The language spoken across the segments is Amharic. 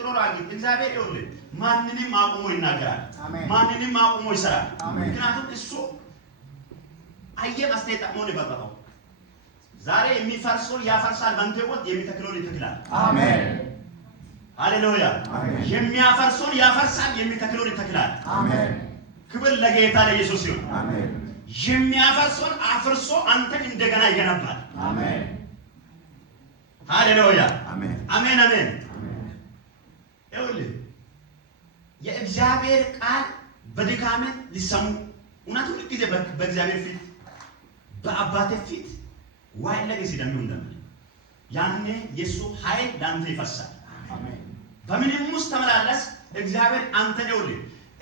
ቴክኖሎጂ እግዚአብሔር ይወልድ ማንንም አቁሞ ይናገራል ማንንም አቁሞ ይሰራል ምክንያቱም እሱ አየር አስተያየት አቅሞን ይበጣው ዛሬ የሚፈርሰው ያፈርሳል ባንተውት የሚተክለው ይተክላል አሜን ሃሌሉያ የሚያፈርሰው ያፈርሳል የሚተክለው ይተክላል አሜን ክብር ለጌታ ለኢየሱስ ይሁን አሜን የሚያፈርሰው አፍርሶ አንተን እንደገና ይገነባል አሜን ሃሌሉያ አሜን አሜን አሜን ይኸውልህ የእግዚአብሔር ቃል በድካም ሊሰሙ እውነቱን ጊዜ በእግዚአብሔር ፊት በአባቴ ፊት ዋይ ለገሲ ደም እንደምን ያኔ የሱ ኃይል ላንተ ይፈሳል አሜን በምንም ውስጥ ተመላለስ እግዚአብሔር አንተ ነውልህ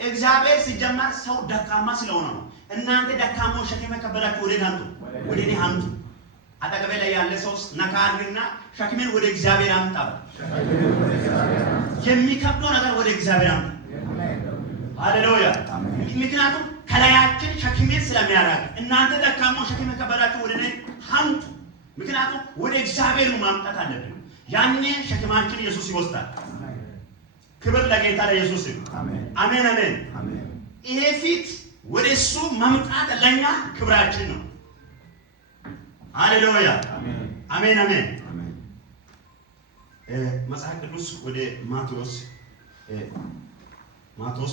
እግዚአብሔር ሲጀመር ሰው ደካማ ስለሆነ ነው እናንተ ደካማው ሸክም ከበዳችሁ ወደ እኔ አምጡ አጠገቤ ላይ ያለ ሰው ነካርግና ሸክምን ወደ እግዚአብሔር አምጣ የሚከብደው ነገር ወደ እግዚአብሔር አምጣ ሃሌሉያ ምክንያቱም ከላያችን ሸክምን ስለሚያራቅ እናንተ ደካማው ሸክም ከበዳችሁ ወደ እኔ አምጡ ምክንያቱም ወደ እግዚአብሔር ማምጣት አለብን ያኔ ሸክማችን ኢየሱስ ይወስዳል ክብር ለጌታ ለኢየሱስ አሜን አሜን አሜን አሜን ይሄ ፊት ወደሱ መምጣት ለኛ ክብራችን ነው ሃሌሉያ አሜን አሜን አሜን አሜን መጽሐፍ ቅዱስ ወደ ማቴዎስ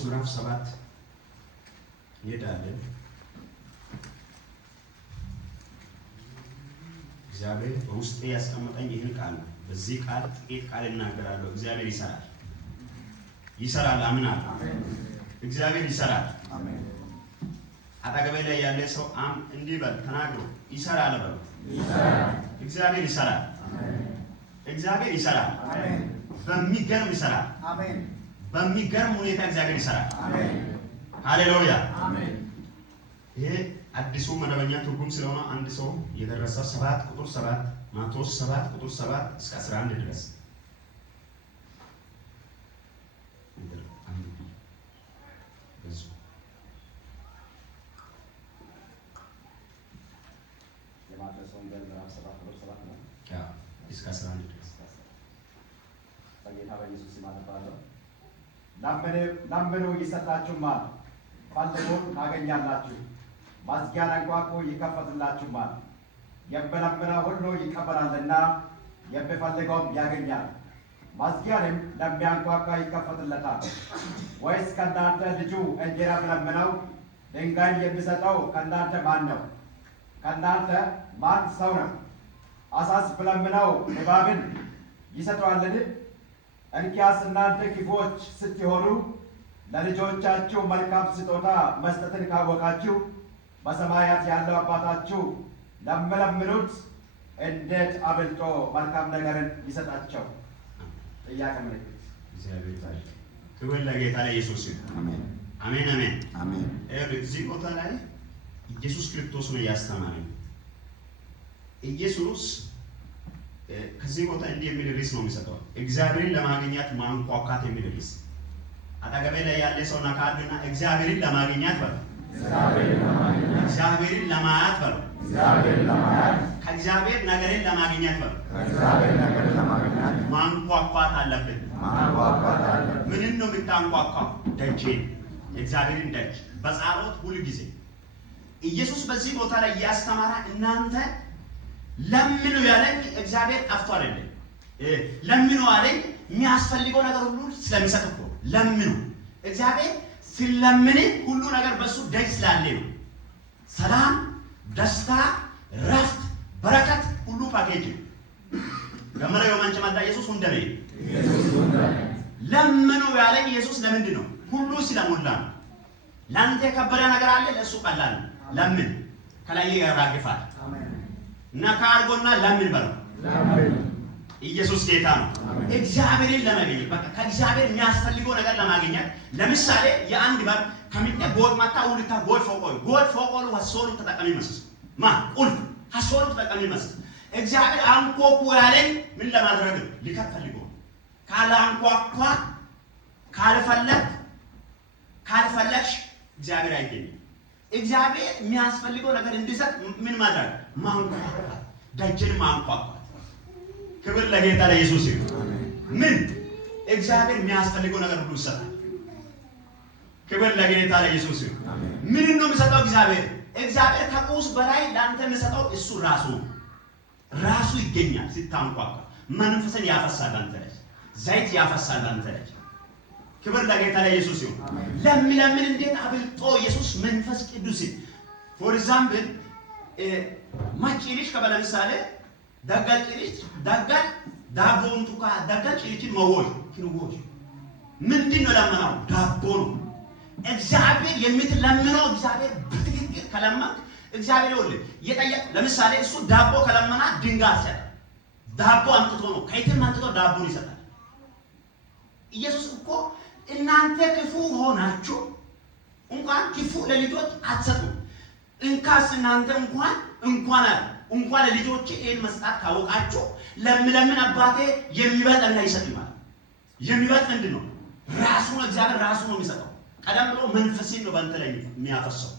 ምዕራፍ 7 ይሄዳለን እግዚአብሔር በውስጤ ያስቀመጠኝ ይህን ቃል በዚህ ቃል ጥቂት ቃል እናገራለሁ እግዚአብሔር ይሰራል አምናለሁ አሜን እግዚአብሔር ይሰራል አሜን አጠገቤ ላይ ያለ ሰው እንዲህ በል ተናግሮ ይሰራል በል ይሰራል እግዚአብሔር ይሰራል አሜን እግዚአብሔር ይሰራል አሜን በሚገርም ይሰራል አሜን በሚገርም ሁኔታ እግዚአብሔር ይሰራል አሜን ሃሌሉያ አሜን ይሄ አዲሱ መደበኛ ትርጉም ስለሆነ አንድ ሰው የደረሰ 7 ቁጥር 7 ማቴዎስ 7 ቁጥር 7 እስከ 11 ድረስ እስከ 11 ድረስ በጌታ በኢየሱስ ስም አነባለሁ ለምኑ ይሰጣችሁማል ፈልጉ ታገኛላችሁ መዝጊያን አንኳኩ ይከፈትላችሁማል የሚለምነው ሁሉ ይቀበላልና የሚፈልገውም ያገኛል መዝጊያንም ለሚያንኳኳ ይከፈትለታል ወይስ ከእናንተ ልጁ እንጀራ ቢለምነው ድንጋይ የሚሰጠው ከእናንተ ማን ነው ከእናንተ ማን ሰው ነው አሳስ ቢለምነው እባብን ይሰጠዋልን እንኪያስ እናንተ ክፉዎች ስትሆኑ ለልጆቻችሁ መልካም ስጦታ መስጠትን ካወቃችሁ በሰማያት ያለው አባታችሁ ለሚለምኑት እንዴት አብልጦ መልካም ነገርን ይሰጣቸው ጥያቄ ምልክት እግዚአብሔር ይባርክ ክብር ለጌታ ለኢየሱስ አሜን አሜን አሜን አሜን እዚህ ቦታ ላይ ኢየሱስ ክርስቶስ ነው ያስተማረኝ ኢየሱስ ከዚህ ቦታ እንዲህ የሚል ርዕስ ነው የሚሰጠው እግዚአብሔርን ለማግኘት ማንኳኳት የሚል ርዕስ አጠገቤ ላይ ያለ ሰው ነካልና እግዚአብሔርን ለማግኘት በለው እግዚአብሔርን ለማያት በለው ከእግዚአብሔር ነገርን ለማግኘት በለው ማንኳኳት አለብን ምንን ነው የምታንኳኳው ደጄን የእግዚአብሔርን ደጅ በጸሎት ሁሉ ጊዜ ኢየሱስ በዚህ ቦታ ላይ ያስተማራ እናንተ ለምኑ ያለኝ እግዚአብሔር ጠፍቶ አይደለም ለምኑ አለኝ የሚያስፈልገው ነገር ሁሉ ስለሚሰጥ እኮ ለምኑ እግዚአብሔር ሲለምን ሁሉ ነገር በሱ ደጅ ስላለ ነው ሰላም ደስታ ረፍት በረከት ሁሉ ፓኬጅ ለምን የማንቸ ማዳ ኢየሱስ እንደኔ ለምኑ ያለኝ ኢየሱስ ለምንድን ነው ሁሉ ስለሞላ ነው ላንተ የከበረ ነገር አለ ለሱ ቀላል ነው ለምን ከላይ ያራግፋል አሜን እና ካርጎና ለምን በለው ኢየሱስ ጌታ ነው እግዚአብሔርን ለማግኘት በቃ ከእግዚአብሔር የሚያስፈልገው ነገር ለማግኘት ለምሳሌ የአንድ በር ከሚጤ ጎድ ማታ ሁሉታ ጎድ ፎቆሉ ወሶሉ ተጠቃሚ መስስ ቁልፍ ሐሶሉ ተጠቃሚ መስስ እግዚአብሔር አንኳኩ ያለኝ ምን ለማድረግ ነው ሊከፈልገው ካለ አንኳኳ ካልፈለግሽ እግዚአብሔር አይገኝም እግዚአብሔር የሚያስፈልገው ነገር እንዲሰጥ ምን ማድረግ ማንኳኳት ደጅን ማንኳኳት ክብር ለጌታ ለኢየሱስ ይሁን ምን እግዚአብሔር የሚያስፈልገው ነገር ሁሉ ይሰጣል። ክብር ለጌታ ለኢየሱስ ይሁን። ምን ነው የሚሰጠው እግዚአብሔር? እግዚአብሔር ከቁስ በላይ ለአንተ የሚሰጠው እሱ ራሱ ይገኛል። ሲታንኳኳ መንፈስን ያፈሳል አንተ ላይ፣ ዘይት ያፈሳል አንተ ላይ። ክብር ለጌታ ለኢየሱስ ይሁን። ለምን እንዴት አብልጦ ኢየሱስ መንፈስ ቅዱስ ፎር ኤግዛምፕል ማጭሪሽ ከበላ ምሳሌ ዳጋጭሪሽ ዳጋል ዳቦን ቱካ ዳጋጭሪሽ መወይ ክንወይ ምንድነው ለምናው ዳቦ ነው። እግዚአብሔር የምትለምነው እግዚአብሔር በትክክል ከለመንክ እግዚአብሔር ይወልህ የጠየቅ ለምሳሌ እሱ ዳቦ ከለመና ድንጋይ ይሰጣል። ዳቦ አምጥቶ ነው ከየትም አምጥቶ ዳቦን ይሰጣል። ኢየሱስ እኮ እናንተ ክፉ ሆናችሁ እንኳን ክፉ ለልጆች አትሰጡ እንካስ እናንተ እንኳን ለልጆች ይሄን መስጣት ካወቃችሁ ለምን አባቴ የሚበልጥና ይሰጥማል። የሚበልጥ ምንድነው? ራሱ ነው። እግዚአብሔር ራሱ ነው የሚሰጠው። ቀደም ብሎ መንፈስን ነው ባንተ ላይ የሚያፈሰው።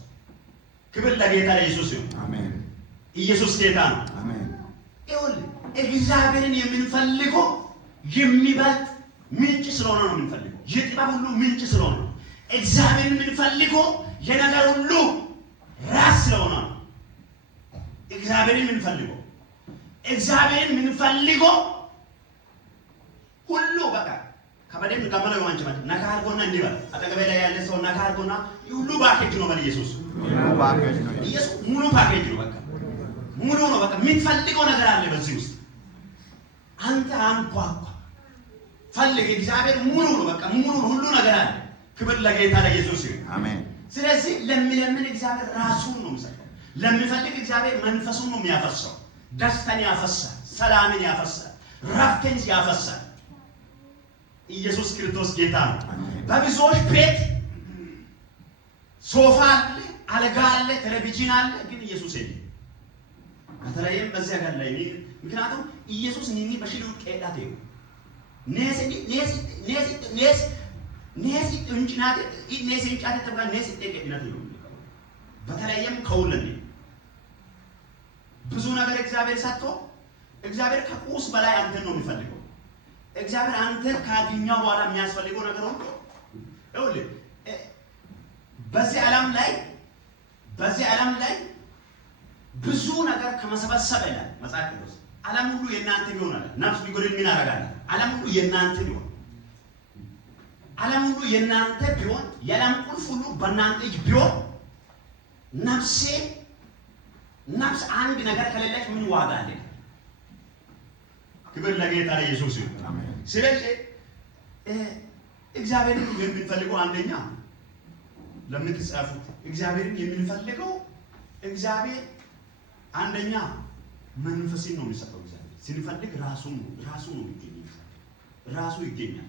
ክብር ለጌታ ለኢየሱስ ይሁን። አሜን። ኢየሱስ ጌታ ነው። አሜን። ይኸውልህ እግዚአብሔርን የምንፈልገው የሚበልጥ ምንጭ ስለሆነ ነው የምንፈልገው። የጥበብ ሁሉ ምንጭ ስለሆነ ነው። እግዚአብሔርን የምንፈልገው የነገር ሁሉ ራስ ስለሆነ ነው። እግዚአብሔርን የምንፈልገው ሁሉ በቃ ከበደም ከመለው ማንቸማት ነካርጎና እንዲበል አጠገቤ ላይ ያለ ሰው ነካርጎና ሁሉ ፓኬጅ ነው ማለት ኢየሱስ ሙሉ ፓኬጅ ነው። በቃ ሙሉ ነው። በቃ የምትፈልገው ነገር አለ በዚህ ውስጥ አንተ አንኳኳ ፈልግ። እግዚአብሔር ሙሉ ነው። በቃ ሙሉ ሁሉ ነገር አለ። ክብር ለጌታ ለኢየሱስ ይሁን። አሜን። ስለዚህ ለምን እግዚአብሔር ራሱን ነው የሚሰጠው። ለሚፈልግ እግዚአብሔር መንፈሱን ነው የሚያፈሰው። ደስታን ያፈሳል፣ ሰላምን ያፈሳል፣ ረፍትን ያፈሳል። ኢየሱስ ክርስቶስ ጌታ ነው። በብዙዎች ቤት ሶፋ አለ፣ አልጋ አለ፣ ቴሌቪዥን አለ፣ ግን ኢየሱስ የለም። በተለይም በዚህ ሀገር ላይ ምክንያቱም ኢየሱስ ነኝ በሽሉ ቀዳት ነው ኔስ እንጭናት ኔስ እንጫት ተብላ ኔስ ተቀድናት ነው። በተለይም ከሁሉም ብዙ ነገር እግዚአብሔር ሰጥቶ እግዚአብሔር ከቁስ በላይ አንተን ነው የሚፈልገው። እግዚአብሔር አንተን ካገኘው በኋላ የሚያስፈልገው ነገር ሁሉ ይኸውልህ በዚህ ዓለም ላይ ብዙ ነገር ከመሰበሰብ ይላል መጽሐፍ ቅዱስ ዓለም ሁሉ የእናንተ ቢሆን ነፍስ ቢጎድል ምን አደርጋለሁ? ዓለም ሁሉ የእናንተ ቢሆን የዓለም ቁልፍ ሁሉ በእናንተ እጅ ቢሆን ነፍስ አንድ ነገር ከሌለች ምን ዋጋ አለ? ክብር ለጌታ ለኢየሱስ ይሁን። ስለዚህ እግዚአብሔርን የምንፈልገው አንደኛ ለምትጻፉት እግዚአብሔርን የምንፈልገው እግዚአብሔር አንደኛ መንፈስን ነው የሚሰጠው። እግዚአብሔር ስንፈልግ ራሱ ነው የሚገኘው። ራሱ ይገኛል።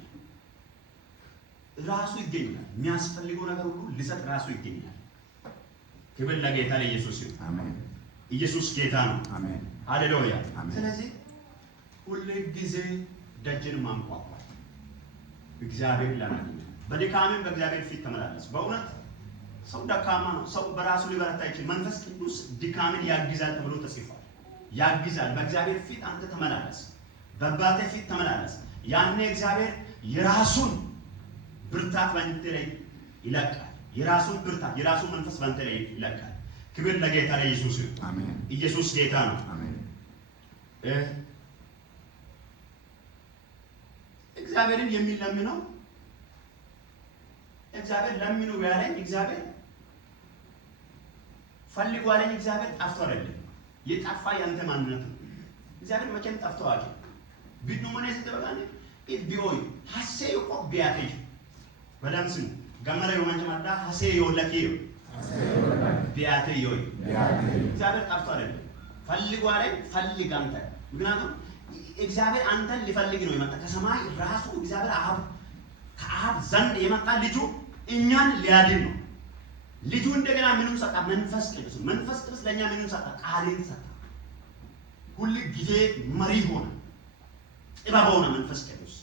የሚያስፈልገው ነገር ሁሉ ሊሰጥ ራሱ ይገኛል። ክብር ለጌታ ለኢየሱስ ይሁን። አሜን። ኢየሱስ ጌታ ነው። አሜን። ሃሌሉያ። ስለዚህ ሁሉ ጊዜ ደጅን ማንኳኳት እግዚአብሔር ለማግኘት በድካምም በእግዚአብሔር ፊት ተመላለስ። በእውነት ሰው ደካማ ነው። ሰው በራሱ ሊበረታ ይችላል። መንፈስ ቅዱስ ድካምን ያግዛል ተብሎ ተጽፏል። ያግዛል። በእግዚአብሔር ፊት አንተ ተመላለስ፣ በአባቴ ፊት ተመላለስ። ያኔ እግዚአብሔር የራሱን ብርታት በአንተ ላይ ይለቃል። የራሱን ብርታት የራሱን መንፈስ በአንተ ላይ ይለቃል። ክብር ለጌታ ለኢየሱስ ይሁን። አሜን። ኢየሱስ ጌታ ነው። አሜን። እግዚአብሔርን የሚለምነው እግዚአብሔር ለምኑ ያለኝ እግዚአብሔር ፈልጉ ያለኝ እግዚአብሔር ጠፍቶ አይደለም። የጠፋ ያንተ ማንነት ነው። እግዚአብሔር መቼም ጠፍቶ አይደለም። ቢዱ ምን ይስተበቃል ቢሆይ ሐሴ እኮ ቢያተይ በደምስም ገመረ የወንጀ ማዳ ሐሴ ይወለኪው ቢያተይ ይወይ እግዚአብሔር ጠፍቶ አይደለም። ፈልጉ ያለኝ ፈልግ አንተ። ምክንያቱም እግዚአብሔር አንተን ሊፈልግ ነው የመጣ ከሰማይ ራሱ እግዚአብሔር ከአብ ዘንድ የመጣ ልጁ እኛን ሊያድን ነው። ልጁ እንደገና ምንም ሰጣ? መንፈስ ቅዱስ ለኛ ምንም ሰጣ? ቃልን ሰጣ። ሁሉ ጊዜ መሪ ሆነ፣ ጥበብ ሆነ። መንፈስ ቅዱስ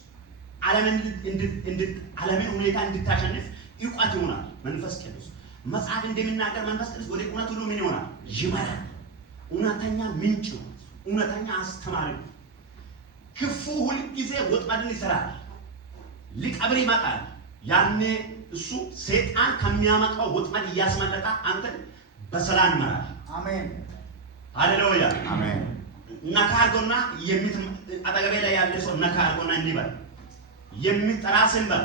ዓለምን ሁኔታ እንድታሸንፍ እውቀት ይሆናል። መንፈስ ቅዱስ መጽሐፍ እንደሚናገር መንፈስ ቅዱስ ወደ እውነት ሁሉ ምን ይሆናል? ይመራል። እውነተኛ ምንጭ ነው። እውነተኛ አስተማሪ ነው። ክፉ ሁሉ ጊዜ ወጥመድን ይሰራል። ሊቀብር ይመጣል። ያኔ እሱ ሰይጣን ከሚያመጣው ወጥመድ እያስመለጣ አንተን በሰላም ይመራል። አሜን ሃሌሉያ አሜን። ነካ አድርጎና አጠገቤ ላይ ያለ ሰው ነካ አድርጎና እንዲበል የሚጠራ ስም በል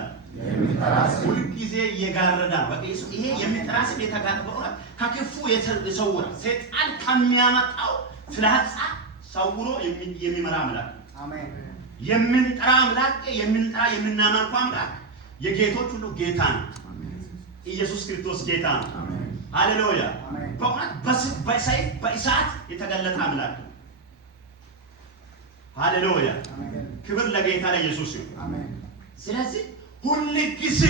ሁልጊዜ እየጋረዳ በቃ ይሄ የሚጠራ ስም የተጋረደው ከክፉ የተሰወረ ሰይጣን ከሚያመጣው ፍላጻ ሰውሮ የሚመራ አምላክ አሜን። የምንጠራ አምላክ የምናመልከው አምላክ የጌቶች ሁሉ ጌታ ነው። ኢየሱስ ክርስቶስ ጌታ ነው። ሃሌሉያ በእውነት በሰይፍ በእሳት የተገለጠ አምላክ ነው። ሃሌሉያ ክብር ለጌታ ለኢየሱስ ይሁን። ስለዚህ ሁል ጊዜ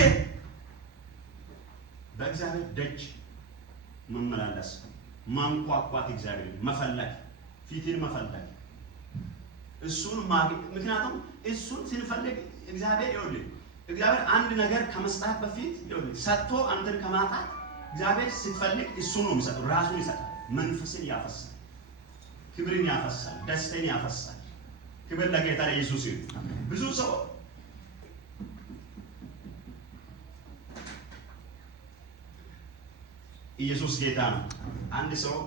በእግዚአብሔር ደጅ መመላለስ፣ ማንኳኳት፣ እግዚአብሔር መፈለግ፣ ፊትን መፈለግ፣ እሱን ምክንያቱም እሱን ስንፈልግ እግዚአብሔር ይኸውልህ እግዚአብሔር አንድ ነገር ከመስጠት በፊት ይኸውልህ ሰጥቶ አንተን ከማጣት እግዚአብሔር ስትፈልግ እሱ ነው የሚሰጠው። ራሱን ይሰጣል። መንፈስን ያፈሳል፣ ክብርን ያፈሳል፣ ደስታን ያፈሳል። ክብር ለጌታ ለኢየሱስ ይሁን። ብዙ ሰው ኢየሱስ ጌታ ነው። አንድ ሰው